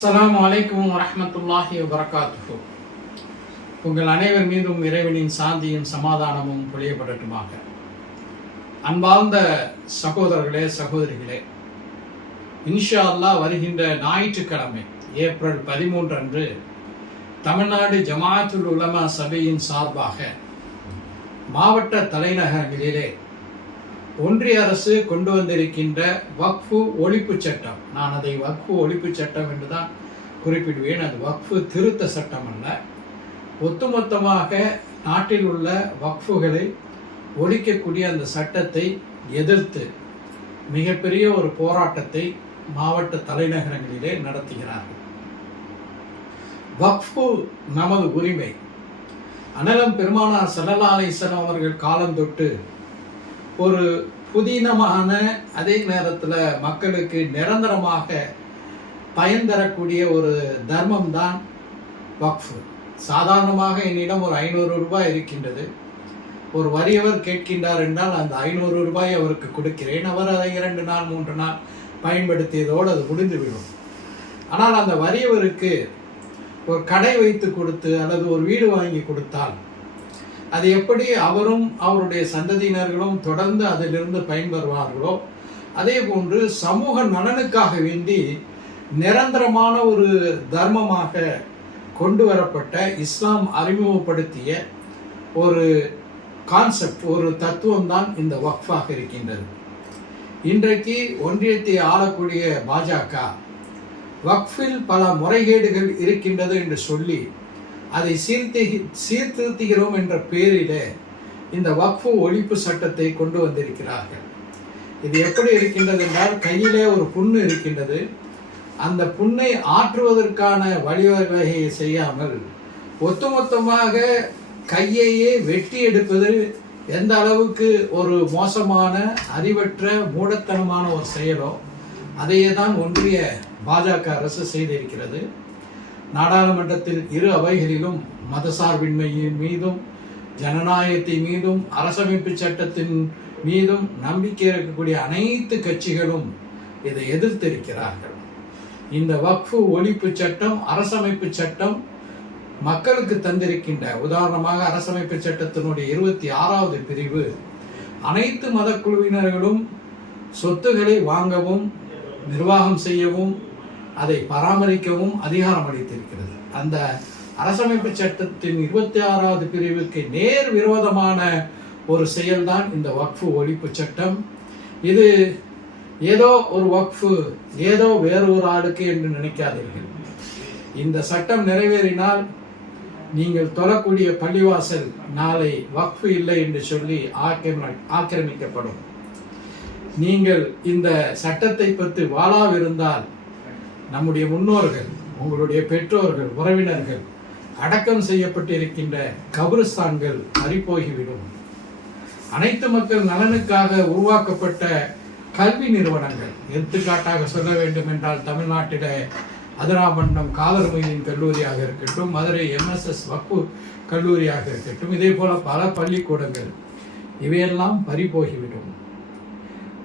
அஸ்லாம் அலைக்கும் வரமத்துல்லாஹி வரகாத்து உங்கள் அனைவர் மீதும் இறைவனின் சாந்தியும் சமாதானமும் பொழியப்படட்டுமாக அன்பார்ந்த சகோதரர்களே சகோதரிகளே இன்ஷா அல்லாஹ் வருகின்ற ஞாயிற்றுக்கிழமை ஏப்ரல் பதிமூன்று அன்று தமிழ்நாடு ஜமாத்துல் உலமா சபையின் சார்பாக மாவட்ட தலைநகரங்களிலே ஒன்றிய அரசு கொண்டு வந்திருக்கின்ற வக்ஃபு ஒழிப்பு சட்டம். நான் அதை வக்ஃபு ஒழிப்பு சட்டம் என்று தான் குறிப்பிடுவேன். அது வக்ஃபு திருத்த சட்டம் அல்ல. ஒட்டுமொத்தமாக நாட்டில் உள்ள வக்ஃபுகளை ஒழிக்கக்கூடிய அந்த சட்டத்தை எதிர்த்து மிகப்பெரிய ஒரு போராட்டத்தை மாவட்ட தலைநகரங்களிலே நடத்துகிறார்கள். வக்ஃபு நமது உரிமை. அனலம் பெருமானார் சல்லல்லா அவர்கள் காலம் தொட்டு ஒரு புதினமான அதே நேரத்தில் மக்களுக்கு நிரந்தரமாக பயன் தரக்கூடிய ஒரு தர்மம் தான் வக்ஃபு. சாதாரணமாக என்னிடம் ஒரு ஐநூறு ரூபாய் இருக்கின்றது. ஒரு வறியவர் கேட்கின்றார் என்றால் அந்த ஐநூறு ரூபாய் அவருக்கு கொடுக்கிறேன். அவர் அதை இரண்டு நாள் மூன்று நாள் பயன்படுத்தியதோடு அது முடிந்துவிடும். ஆனால் அந்த வறியவருக்கு ஒரு கடை வைத்து கொடுத்து அல்லது ஒரு வீடு வாங்கி கொடுத்தால் அது எப்படி அவரும் அவருடைய சந்ததியினர்களும் தொடர்ந்து அதிலிருந்து பயன்பெறுவார்களோ அதே போன்று சமூக நலனுக்காக வேண்டி நிரந்தரமான ஒரு தர்மமாக கொண்டு வரப்பட்ட இஸ்லாம் அறிமுகப்படுத்திய ஒரு கான்செப்ட் ஒரு தத்துவம் தான் இந்த வக்ஃபாக இருக்கின்றது. இன்றைக்கு ஒன்றியத்தை ஆளக்கூடிய பாஜக வக்ஃபில் பல முறைகேடுகள் இருக்கின்றது என்று சொல்லி அதை சீர்தி சீர்திருத்துகிறோம் என்ற பேரிலே இந்த வக்ஃபு ஒழிப்பு சட்டத்தை கொண்டு வந்திருக்கிறார்கள். இது எப்படி இருக்கின்றது என்றால் கையிலே ஒரு புண்ணு இருக்கின்றது. அந்த புண்ணை ஆற்றுவதற்கான வழிவகையை செய்யாமல் ஒட்டுமொத்தமாக கையையே வெட்டி எடுப்பது எந்த அளவுக்கு ஒரு மோசமான அறிவற்ற மூடத்தனமான ஒரு செயலோ அதையே தான் ஒன்றிய பாஜக அரசு செய்திருக்கிறது. நாடாளுமன்றத்தில் இரு அவைகளிலும் மதசார்பின்மையின் மீதும் ஜனநாயகத்தின் மீதும் அரசமைப்பு சட்டத்தின் மீதும் நம்பிக்கை இருக்கக்கூடிய அனைத்து கட்சிகளும் இதை எதிர்த்திருக்கிறார்கள். இந்த வக்ஃபு ஒழிப்பு சட்டம் அரசமைப்பு சட்டம் மக்களுக்கு தந்திருக்கின்ற உதாரணமாக அரசமைப்பு சட்டத்தினுடைய இருபத்தி ஆறாவது பிரிவு அனைத்து மத குழுவினர்களும் சொத்துக்களை வாங்கவும் நிர்வாகம் செய்யவும் அதை பராமரிக்கவும் அதிகாரம் அளித்திருக்கிறது. அந்த அரசமைப்பு சட்டத்தின் இருபத்தி ஆறாவது பிரிவுக்கு நேர் விரோதமான ஒரு செயல்தான் இந்த வக்ஃபு ஒழிப்பு சட்டம். இது ஏதோ ஒரு வக்ஃபு ஏதோ வேறு ஒரு ஆளுக்கு என்று நினைக்காதீர்கள். இந்த சட்டம் நிறைவேறினால் நீங்கள் தொழக்கூடிய பள்ளிவாசல் நாளை வக்ஃபு இல்லை என்று சொல்லி ஆக்கிரமி ஆக்கிரமிக்கப்படும். நீங்கள் இந்த சட்டத்தை பற்றி வாழாவிருந்தால் நம்முடைய முன்னோர்கள் உங்களுடைய பெற்றோர்கள் உறவினர்கள் அடக்கம் செய்யப்பட்டிருக்கின்ற கபிரஸ்தான்கள் பறிப்போகிவிடும் அனைத்து மக்கள் நலனுக்காக உருவாக்கப்பட்ட கல்வி நிறுவனங்கள் எடுத்துக்காட்டாக சொல்ல வேண்டும் என்றால் தமிழ்நாட்டில அதிராமண்டம் காதர் மொய்தீன் கல்லூரியாக இருக்கட்டும் மதுரை எம்எஸ்எஸ் வப்பு கல்லூரியாக இருக்கட்டும் இதே போல பல பள்ளிக்கூடங்கள் இவையெல்லாம் பறிபோகிவிடும்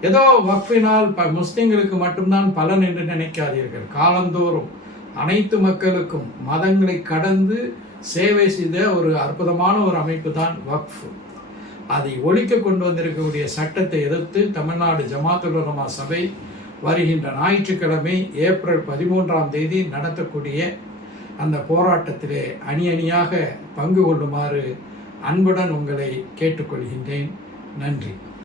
ஏதோ வக்ஃபினால் ப முஸ்லிம்களுக்கு மட்டும்தான் பலன் என்று நினைக்காதீர்கள். காலந்தோறும் அனைத்து மக்களுக்கும் மதங்களை கடந்து சேவை செய்த ஒரு அற்புதமான ஒரு அமைப்பு தான் வக்ஃப். அதை ஒழிக்க கொண்டு வந்திருக்கக்கூடிய சட்டத்தை எதிர்த்து தமிழ்நாடு ஜமாத்துல் உலமா சபை வருகின்ற ஞாயிற்றுக்கிழமை ஏப்ரல் பதிமூன்றாம் தேதி நடத்தக்கூடிய அந்த போராட்டத்திலே அணி அணியாக பங்கு கொள்ளுமாறு அன்புடன் உங்களை கேட்டுக்கொள்கின்றேன். நன்றி.